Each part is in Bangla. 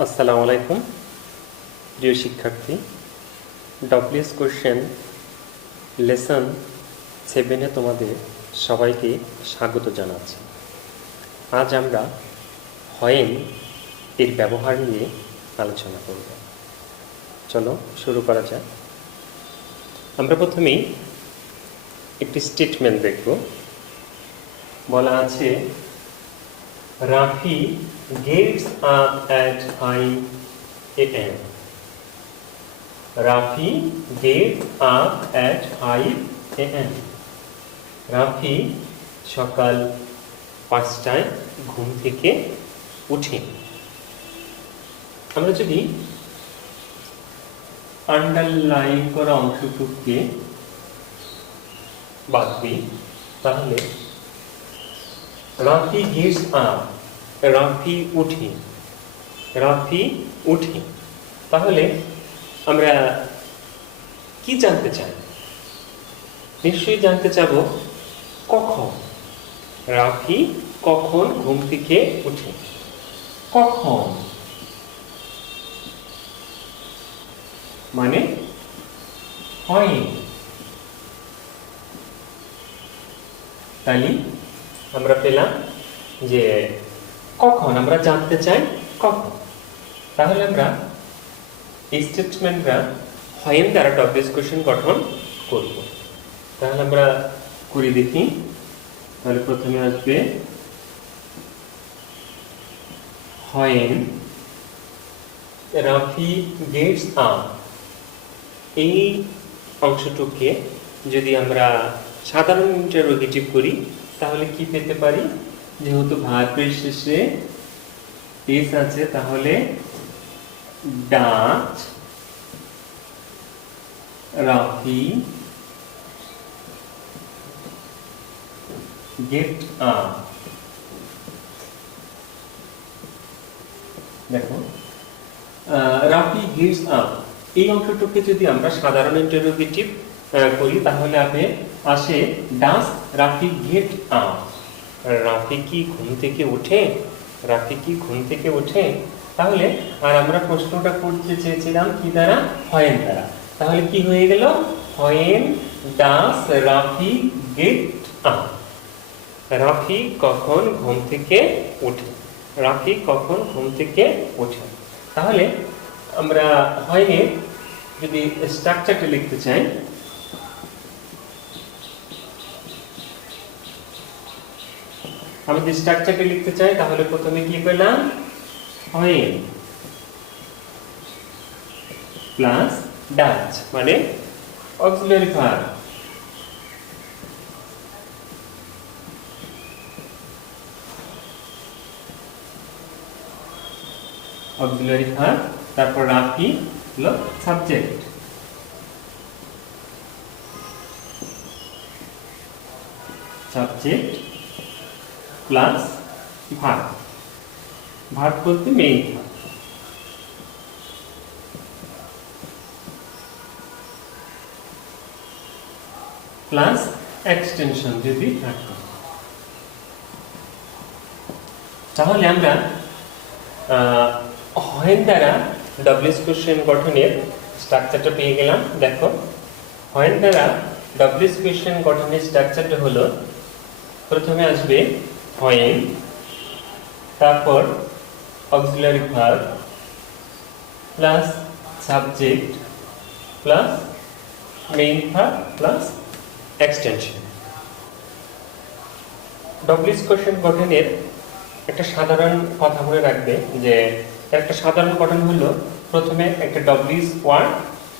আসসালামু আলাইকুম প্রিয় শিক্ষার্থী। ডব্লিউএস কোশ্চেন লেসন 7-এ তোমাদের সবাইকে স্বাগত জানাচ্ছি। আজ আমরা হয়েন এর ব্যবহার নিয়ে আলোচনা করব। চলো শুরু করা যাক। আমরা প্রথমেই একটি স্টেটমেন্ট দেখব। বলা আছে, Rafi gets up at 5 a.m. Rafi gets up at 5 a.m. Rafi সকাল 5টায় ঘুম থেকে উঠে। আমরা যদি আন্ডারলাইন করা অংশটুকুকে বাদ দিই, তাহলে রাফি গেটস আপ, রাফি উঠে, রাফি উঠে। তাহলে আমরা কি জানতে চাই? নিশ্চয়ই জানতে চাবো কখন রাফি কখন ঘুম থেকে উঠে। কখন মানে হয়। তাহলে আমরা পেলাম যে কখন আমরা জানতে চাই কখন। তাহলে আমরা এই স্টেটমেন্টটা হয়েন দ্বারা ডব্লিউএস কোশ্চেন গঠন করব। তাহলে আমরা করে দেখি। তাহলে প্রথমে আসবে হয়েন রাফি গেটস আপ। এই অংশটুকে যদি আমরা সাধারণ ইন্টারোগেটিভ করি তাহলে কি পেতে পারি? যেহেতু ভার্বের শেষে এস আছে, তাহলে ডাচ রাফি গেট আপ। দেখো, রাফি গেটস আপ এই অংশটুকে যদি আমরা সাধারণ ইন্টারোগেটিভ করি তাহলে আসে ডাস রাফি গেট আপ। রাফি কি ঘুম থেকে ওঠে? রাফি কি ঘুম থেকে ওঠে? তাহলে আর আমরা প্রশ্নটা করতে চেয়েছিলাম কি দ্বারা? হয়েন দ্বারা। তাহলে কি হয়ে গেল? হয়েন ডাস রাফি গেট আপ। রাফি কখন ঘুম থেকে ওঠে? রাফি কখন ঘুম থেকে ওঠে। তাহলে আমরা হয়েনের যদি স্ট্রাকচারটা লিখতে চাই, আমাদের স্ট্রাকচারটা লিখতে চাই, তাহলে প্রথমে কি পেলাম? হয়েন প্লাস ডাচ মানে অক্সিলারি ভার্ব, অক্সিলারি ভার্ব, তারপর রাফি হলো subject, subject plus verb. Verb বলতে মেইন ভার্ব, প্লাস এক্সটেনশন যদি থাকে। তাহলে আমরা হয়েন দ্বারা ডব্লিউএস কোশ্চেন গঠনের স্ট্রাকচারটা পেয়ে গেলাম। দেখো, হয়েন দ্বারা ডব্লিউএস কোশ্চেন গঠনের স্ট্রাকচারটা হলো, প্রথমে আসবে হয়েন, তারপর auxiliary verb plus subject plus main verb plus extension. WH question গঠনের একটা সাধারণ কথা মনে রাখবে যে একটা সাধারণ গঠন হলো প্রথমে একটা ডব্লিউএস ওয়ার্ড,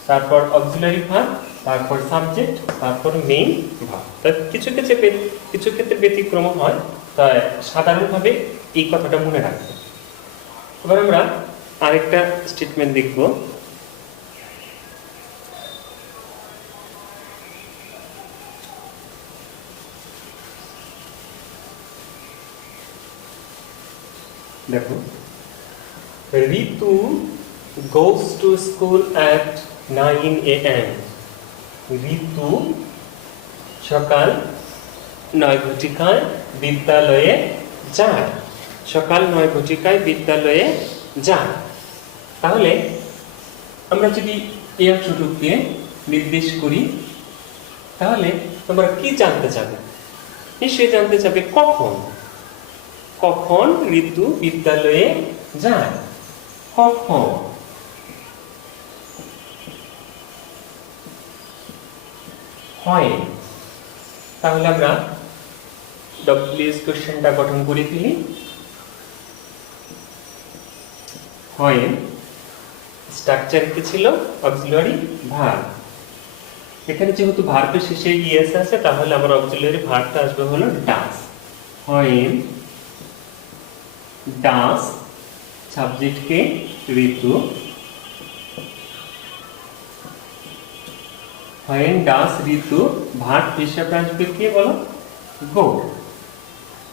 তারপর অক্সিলারি ভার্ব, তারপর সাবজেক্ট, তারপর মেইন ভার্ব। তাই কিছু ক্ষেত্রে ব্যতিক্রম হয়, তাই সাধারণভাবে এই কথাটা মনে রাখবে। এবার আমরা আরেকটা স্টেটমেন্ট দেখব। দেখো, ঋতু goes to school at 9 a.m. ঋতু সকাল 9 ঘটিকায় বিদ্যালয়ে যায়। সকাল 9 ঘটিকায় বিদ্যালয়ে যায়। তাহলে আমরা যদি এই অংশটুকুকে নির্দেশ করি তাহলে তোমরা কি জানতে চাবে? নিশ্চয়ই জানতে চাবে কখন কখন ঋতু বিদ্যালয়ে যায়। কখন? হয়। তাহলে আমরা ডব্লিউএস কোশ্চেনটা গঠন করে ফেলি। হয় স্ট্রাকচার কি ছিল? Auxiliary verb. এখানে যেহেতু ভার্বের শেষে ইএস আছে তাহলে আমার অক্সিলারি ভার্বটা আসবে হলো ডাস। হয় ডাস সাবজেক্টকে ঋতু, when does ঋতু ভার্ব হিসেবে আসবে কি বলো? go.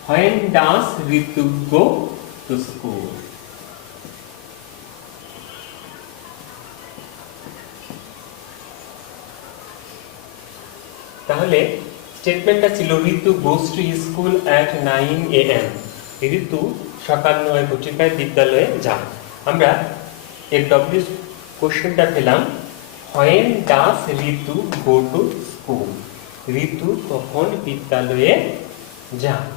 when does Ritu go to school? তাহলে স্টেটমেন্টটা ছিল ঋতু goes to school at 9 am. ঋতু সকাল 9:00 বিদ্যালয়ে যায়। আমরা এর ডব্লিউ কোশ্চেনটা পেলাম when does Ritu go to school? ঋতু কখন বিদ্যালয়ে যায়?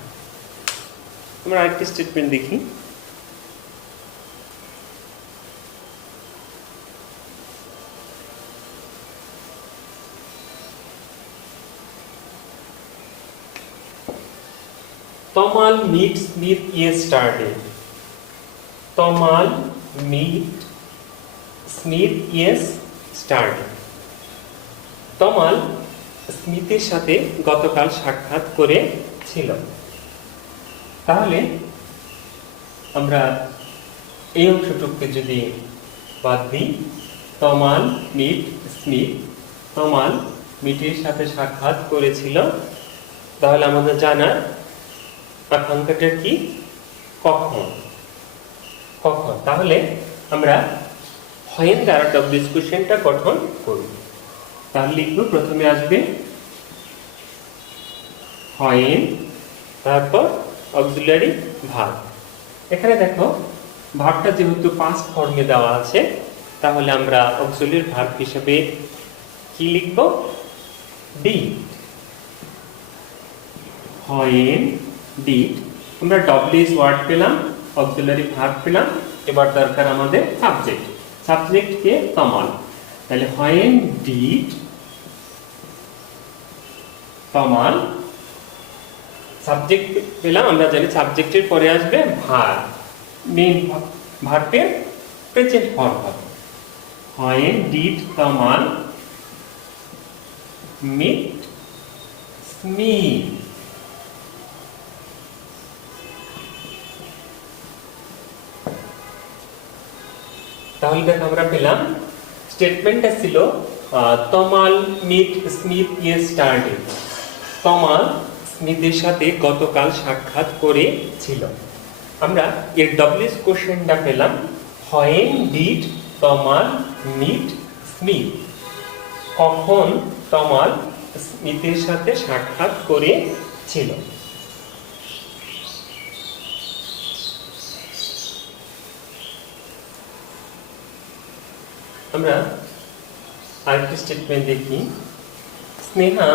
আমরা আরেকটি স্টেটমেন্ট দেখি। Tamal meet Smith yesterday. Tamal meet Smith yesterday. তমাল স্মিথের সাথে গতকাল সাক্ষাৎ করেছিল। তাহলে আমরা এই অংশটুকুকে যদি বাদ দিই, তমাল মিট স্মিথ, তমাল মিটের সাথে সাক্ষাৎ করেছিল, তাহলে আমাদের জানার আকাঙ্ক্ষাটা কি? কখন? কখন? তাহলে আমরা when দ্বারা ডব্লিউএস কোশ্চেনটা গঠন করব। তাহলে লিখব, প্রথমে আসবে when, তারপর অক্সিলারি ভার্ব। এখানে দেখো ভার্বটা যেহেতু পাস্ট ফর্মে দেওয়া আছে তাহলে আমরা অক্সিলারি ভার্ব হিসেবে কি লিখব? did. when did, আমরা ডব্লিউএস ওয়ার্ড পেলাম, অক্সিলারি ভার্ব পেলাম, এবার দরকার আমাদের সাবজেক্ট। সাবজেক্ট কে? তমাল। তাহলে when did তমাল, সাবজেক্ট পেলাম, আমরা জানি সাবজেক্টের পরে আসবে ভার্ব, মেইন ভার্বের প্রেজেন্ট ফর্ম হবে। when did Tamal meet Smith? তাহলে দেখো আমরা পেলাম স্টেটমেন্টটা ছিল তমাল মিট স্মিথ ইয়েস্টারডে। তমাল স্মিথের সাথে গতকাল সাক্ষাৎ করেছিল। আমরা এর ডব্লিউএস কোশ্চেনটা পেলাম when did Tamal meet Smith? কখন তমাল স্মিথের সাথে সাক্ষাৎ করেছিল? আমরা আরেকটি স্টেটমেন্ট দেখি। Sneha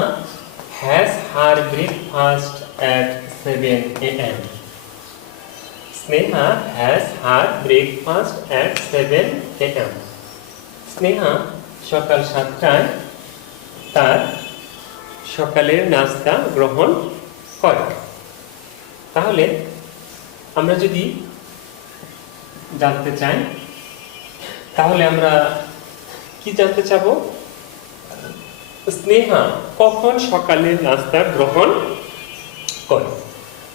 has her breakfast at 7 am. Sneha has her breakfast at 7 am. Sneha সকাল 7টায় তার সকালের নাস্তা গ্রহণ করে। তাহলে আমরা যদি জানতে চাই তাহলে আমরা কি জানতে চাবো? স্নেহা কখন সকালের নাস্তা গ্রহণ করে।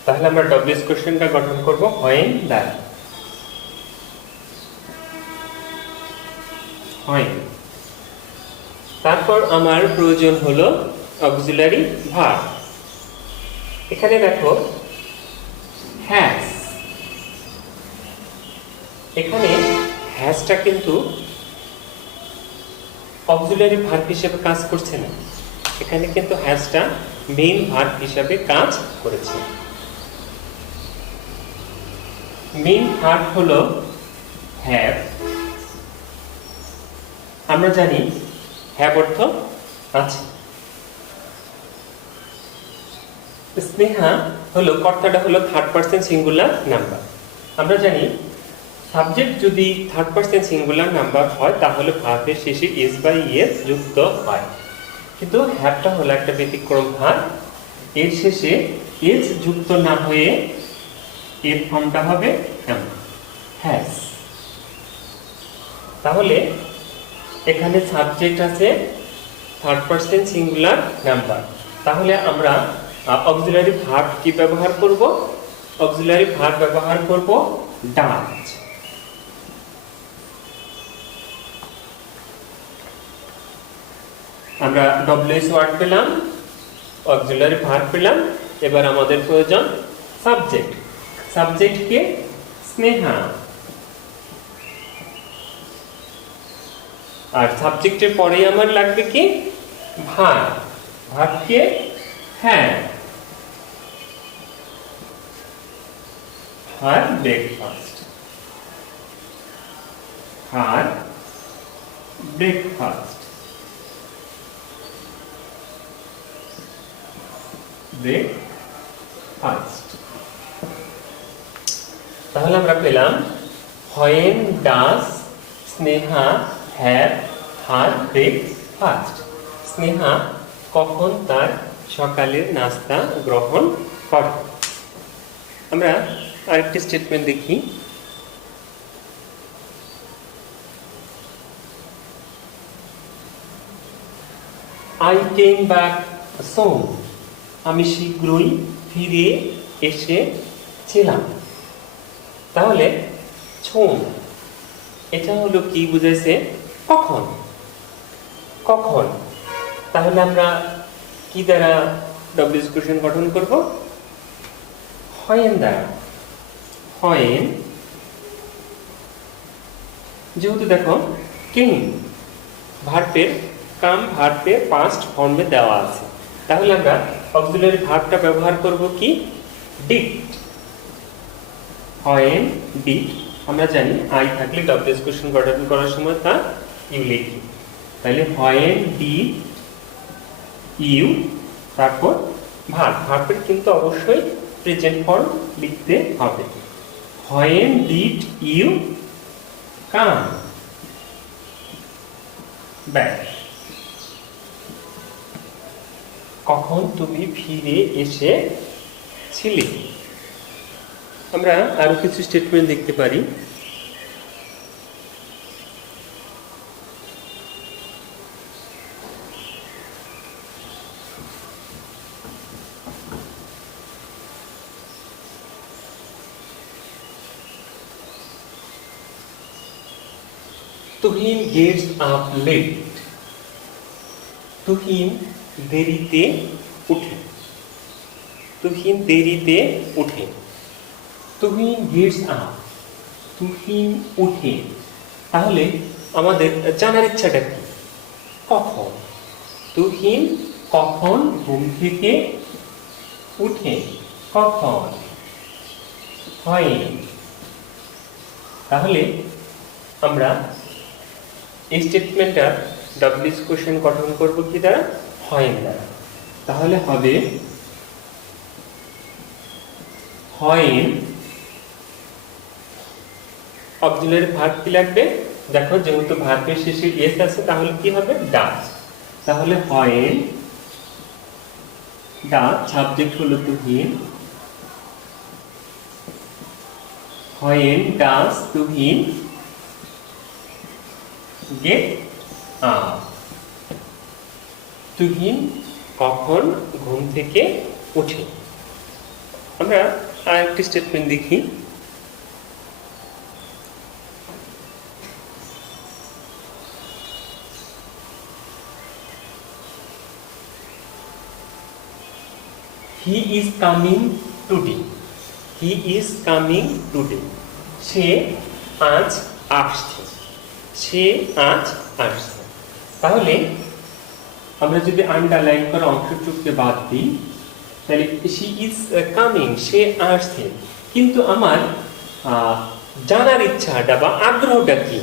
তাহলে আমরা ডব্লিউএস কোশ্চেনটা গঠন করব when দ্বারা। when, তারপর আমার প্রয়োজন হলো অক্সিলারি ভার্ব। এখানে দেখো হ্যাজ, এখানে হ্যাজটা কিন্তু অক্সিলারি ভার্ব হিসেবে কাজ করছে না, এখানে কিন্তু হ্যাজটা মেইন ভার্ব হিসেবে কাজ করেছে। মেইন ভার্ব হলো হ্যাভ, আমরা জানি হ্যাভ অর্থ আছে। স্নেহা হলো কর্তাটা হলো থার্ড পারসন সিঙ্গুলার নাম্বার। আমরা জানি সাবজেক্ট যদি থার্ড পারসন সিঙ্গুলার নাম্বার হয় তাহলে ভার্বের শেষে এস বাই এস যুক্ত হয়, কিন্তু হ্যাভটা হলো একটা ব্যতিক্রম ভার্ব, এর শেষে এস যুক্ত না হয়ে এর ফর্মটা হবে হ্যাজ। তাহলে এখানে সাবজেক্ট আছে থার্ড পারসন সিঙ্গুলার নাম্বার, তাহলে আমরা অক্সিলারি ভার্ব কি ব্যবহার করব? অক্সিলারি ভার্ব ব্যবহার করব ডাজ। আমরা ডব্লিউএস ওয়ার্ড পেলাম, অক্সিলারি ভার্ব পেলাম, এবার আমাদের প্রয়োজন সাবজেক্ট। সাবজেক্ট কে? স্নেহা। আর সাবজেক্টের পরে আমার লাগবে কি? ভার্ব। ভার্ব কে? হ্যাঁ। Her breakfast. Her breakfast. Breakfast. তাহলে আমরা পেলাম when does Sneha have her breakfast? Sneha কখন তার সকালের নাস্তা গ্রহণ করে? আমরা আরেকটি স্টেটমেন্ট দেখি। I came back soon. আমি শীঘ্রই ফিরে এসেছিলাম। তাহলে soon এটা হলো কি বুঝাইছে? কখন। কখন। তাহলে আমরা কি দ্বারা ডব্লিউএস কোশ্চেন গঠন করব? when দ্বারা। when, যেহেতু দেখো came ভার্বের কাম ভার্বের পাস্ট ফর্মে দেওয়া আছে, তাহলে আমরা অক্সিলারি ভার্বটা ব্যবহার করব কি? ডিড। when did, আমরা জানি আই থাকলে ডব্লিউএস কোশ্চেন গঠন করার সময় তা ইউ লিখি, তাহলে when did ইউ, তারপর ভার্ব। ভার্বের কিন্তু অবশ্যই প্রেজেন্ট ফর্ম লিখতে হবে। when did you come back? কখন তুমি ফিরে এসেছিলে? আমরা আরো কিছু স্টেটমেন্ট দেখতে পারি। Tuhin gets up late. Tuhin দেরিতে উঠে। তুহিন দেরিতে উঠে। তুহিন গেটস আপ, তুহিন উঠে। তাহলে আমাদের জানার ইচ্ছাটা কি? কখন। তুহিন কখন ঘুম থেকে উঠে? কখন। হয়। তাহলে আমরা এই স্টেটমেন্টটা ডব্লিউএস কোশ্চেন গঠন করব কি দ্বারা? when দ্বারা। তাহলে হবে when অক্সিলারি ভার্ব কি লাগবে? দেখো যেহেতু ভার্বের শেষে এস আছে তাহলে কি হবে? ডাজ। তাহলে when ডাজ, সাবজেক্ট হলো Tuhin. when does Tuhin get up? Tuhin কখন ঘুম থেকে ওঠে? আমরা আরেকটি স্টেটমেন্ট দেখি। he is coming today. he is coming today. সে আজ আসছে। সে আজ আসছে। তাহলে আমরা যদি আন্ডারলাইন করা অংশটুকুকে বাদ দিই তাহলে she is coming, সে আসছে, কিন্তু আমার জানার ইচ্ছাটা বা আগ্রহটা কি?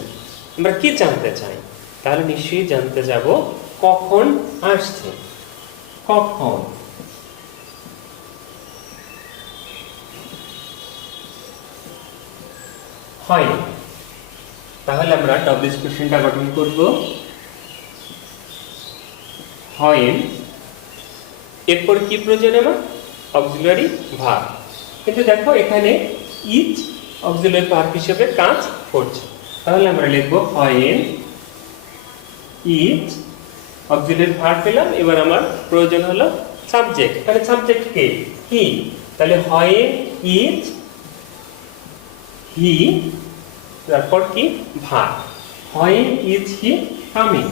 আমরা কি জানতে চাই? তাহলে নিশ্চয়ই জানতে যাব কখন আসছে, কখন। হয়, তাহলে আমরা ডব্লিউএস কোশ্চেনটা গঠন করব। হয়, এরপর কি প্রয়োজন আমার? Auxiliary verb. কিন্তু দেখো এখানে ইজ অক্সিলারি ভার্ব হিসেবে কাজ করছে, তাহলে আমরা লিখব হয় ইজ অক্সিলারি ভার্ব পেলাম। এবার আমার প্রয়োজন হলো সাবজেক্ট। তাহলে সাবজেক্ট কে? হি। তাহলে হয় ইজ হি, তারপর কি? ভার্ব। হয় is he coming.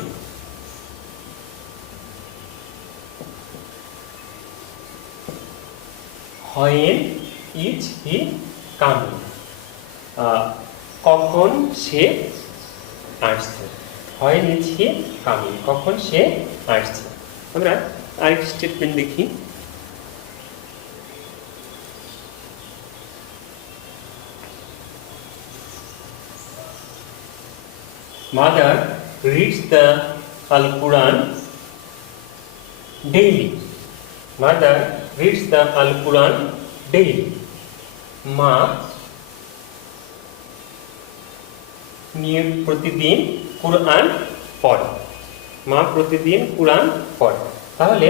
When is he coming? কখন সে আসছে। When is he coming? কখন সে আসছে। আমরা আরেকটি স্টেটমেন্ট দেখি। Mother reads the Al-Quran daily. Mother reads the Al-Quran daily. মা প্রতিদিন কুরআন পড়ে। মা প্রতিদিন কুরআন পড়ে। তাহলে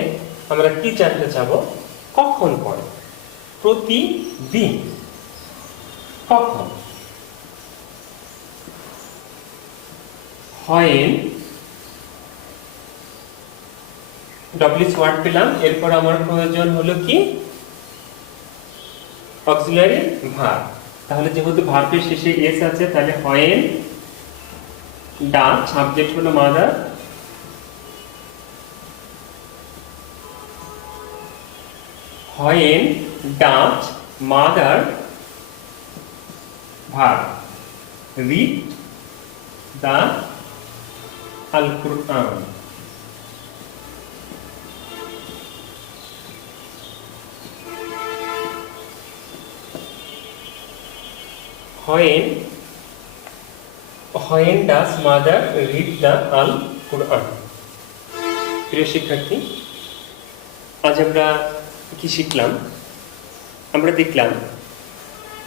আমরা কি জানতে চাব? কখন পড়ে? প্রতিদিন। কখন? When ডব্লিউএস ওয়ার্ড পেলাম। এরপর আমার প্রয়োজন হলো কি? Auxiliary verb. তাহলে যেহেতু ভার্বের শেষে এস আছে, তাহলে when ডাচ, সাবজেক্ট হলো mother, when Dutch mother verb read the Al-Quran. When does mother read the Al-Quran? প্রিয় শিক্ষার্থী, আজ আমরা কি শিখলাম? আমরা দেখলাম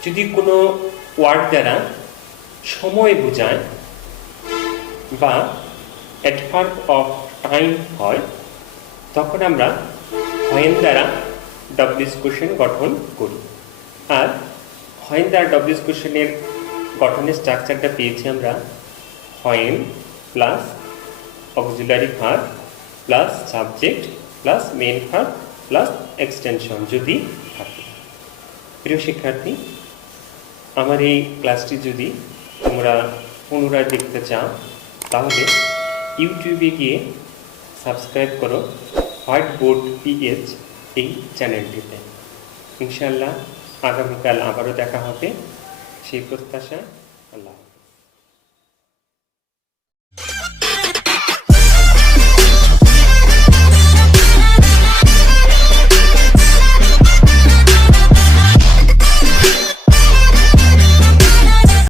যদি কোনো ওয়ার্ড দ্বারা সময় বোঝায় বা অ্যাডভার্ব অফ টাইম হয়, তখন আমরা when দ্বারা ডব্লিউএস কোশ্চেন গঠন করি। আর when দ্বারা ডব্লিউএস কোশ্চেনের গঠনের স্ট্রাকচারটা পেয়েছি আমরা when plus auxiliary verb plus subject plus main verb plus extension যদি থাকে। প্রিয় শিক্ষার্থী, আমার এই ক্লাসটি যদি তোমরা পুনরায় দেখতে চাও, তাহলে ইউটিউবে গিয়ে সাবস্ক্রাইব করো হোয়াইট বোর্ড পিএইচ এই চ্যানেলটিতে। ইনশাআল্লাহ আগামীকাল আবারও দেখা হবে, সেই প্রত্যাশা। আল্লাহ।